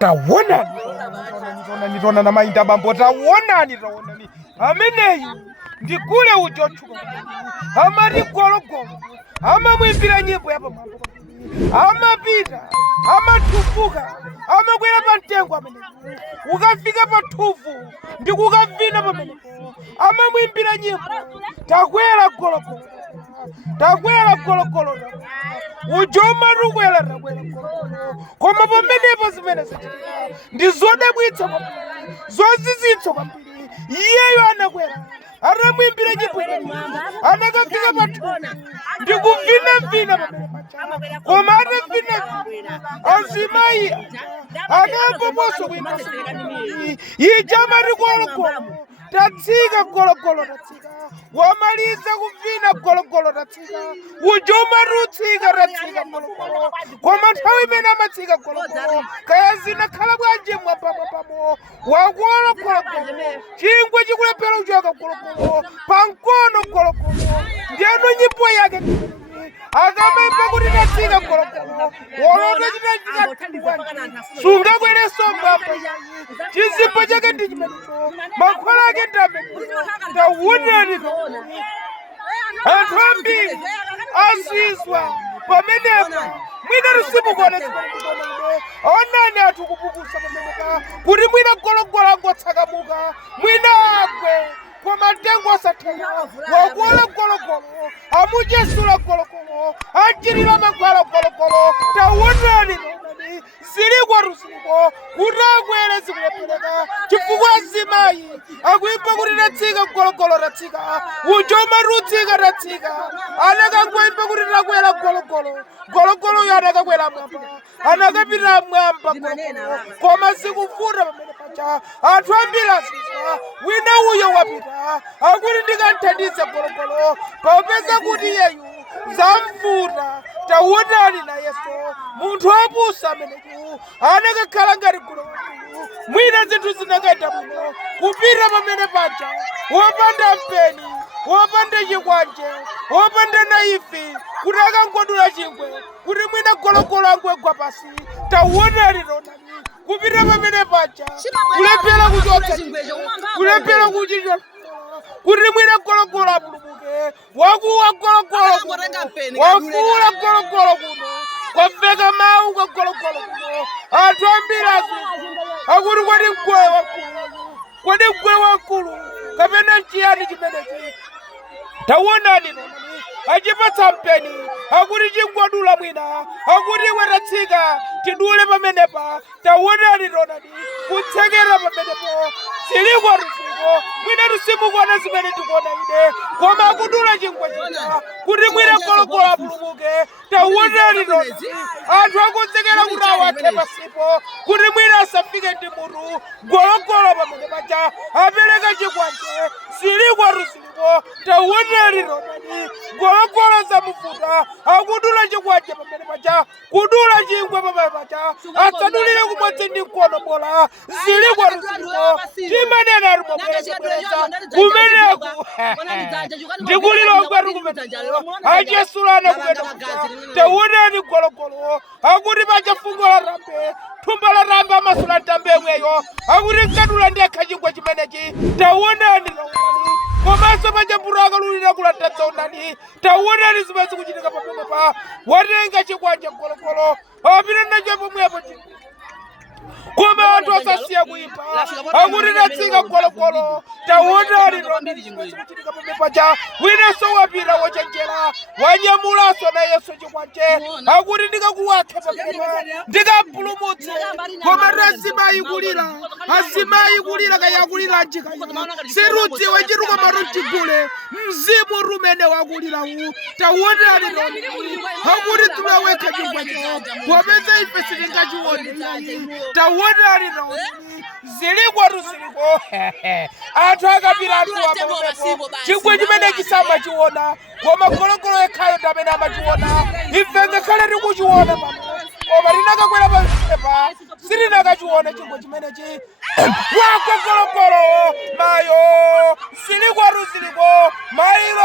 Taonani na mainda mambo taonani. Ameneyu ndi Gule uchochuka. Amari Gologolo. Amamwimbira nyimbo yapa mambo. Amapita, amatufuka, amakwera pa Mtengo ameneyu. Ukafika pa thufu ndi kukavina pamenepo. Amamwimbira nyimbo. Takwera Gologolo. Takwera Gologolo. Ujoma rukwera Gologolo. Koma pamenepo zimene zachitika ndi zodabwitsa kwambiri, zozizwitsa kwambiri. Iyeyo anakwera aramwimbira nyimbo anakafika pa thufu ndi kuvina pamene pacha. Koma atavina azimayi anapoposo kuimba ijama ri Gologolo. Tatsika Gologolo tatsika. Wamaliza kuvina Gologolo tatsika. Ujoma rutsika tatsika Gologolo. Koma nthawi imene amatsika Gologolo kaya zinakhala bwanji mwapamo wa Gologolo. Chingwe chikulephera kuchoka Gologolo pankono Gologolo. Ndiyeno nyimbo yake akamayimba kuti tatsika Gologolo. Woloto chinachitika sungakwereso mbamba. Chizimbo chake ndi chimenecho. Mankhwala ake ndamene. Taonani. Anthu ambiri azizwa pamenepa. Mwina rusimukuona zimeneko. Onani anthu kupukusa pamenepa kuti mwina Gologolo angotsakamuka, mwina agwe. Koma Mtengo asatheka wakuola Gologolo, amujesula Gologolo, achirira mankhwala Gologolo. Taonani ziliko kuti akwere zikulephereka chifukwa azimayi akuimba kuti tatsika Gologolo tatsika. Ujoma rutsika tatsika. Anakangwimba kuti takwera Gologolo. Gologolo yo anakakwera mwamba, anakapita mwamba Gologolo. Koma zikuvuta pamene pacha. Anthu ambiri azizwa wina uyo wapita akuti ndikanthandize Gologolo popeza kuti iyeyu zamvuta. Taonani nayenso munthu wapusa ameneyu anakakhala ngati Gologolo. Mwina zinthu zinakaenda bwino kupita pamene pacha wopanda mpeni, wopanda chikwanje, wopanda naifi kuti akangodula chingwe kuti mwina Gologolo angwegwa pasi. Taonani kupita pamene pacha kulephera kuchotsa kulephera kuchicha kuti mwina Gologolo apulumuke. Wakuwa Gologolo kuno, wakuula Gologolo kuno, kwafeka mawu kwa Gologolo kuno. Anthu ambiri azizwa akuti kwadi mgwe wakulu, kwadi mgwe wakulu kapena chiyani chimenechi. Taonani achipatsa mpeni akuti chingodula mwina akuti iwe tatsika tidule pamenepa. Taonani kutsekera pamenepo ziliko mwina rusimukuona zimene tikuona ine. Koma akudula chingwe china kuti mwina Gologolo apulumuke. Taonani anthu akutsekera kuti awathe pasipo kuti mwina asafike ndi mutu. Gologolo pamene pacha apereka chikwanje ziliko. Taonani Gologolo zamuvuta akudula chikwanje pamene pacha, kudula chingwe pamene pacha. Asadulire kumodzi ndi mkono bola ziliko. Timanena rumabwereza kumeneku ndikulilongwe rukumeneku achesulana kumeneku. Taonani Gologolo akuti pacha fungo la rambe, thumba la rambe amasula ntambe mweyo akuti nkadula ndekha chingwe chimenechi. Taonani komanso pacha mburu akalulira kulanda Taonani. Taonani zimene zikuchitika pamenepa. Watenga chikwanje Gologolo apita nacho pomwepo. Koma anthu asasiya kuimba akuti tatsika Gologolo. Taonani zikuchitika pamenepa pacha. Winanso wapita wochenjera wanyamulanso nayenso chikwanje akuti ndikakuwakhe pamenepa ndikapulumutse. Koma azimayi kulira kaya kulira njika sirudziwe chiruko maruti Gule mzimu rumene wakulirawu. Taonani akuti tunawekha chikwanje popeza ife sitingachione. Taonani ziliko. Anthu akapita anthu apapo chingwe chimene chisamachiona. Koma Gologolo yekhayo ndamene amachiona. Ife ngakhale tikuchiona pano koma tinakakwera pamenepa sitinakachiona chingwe chimenechi. Wako Gologolo mayo ziliko mailo.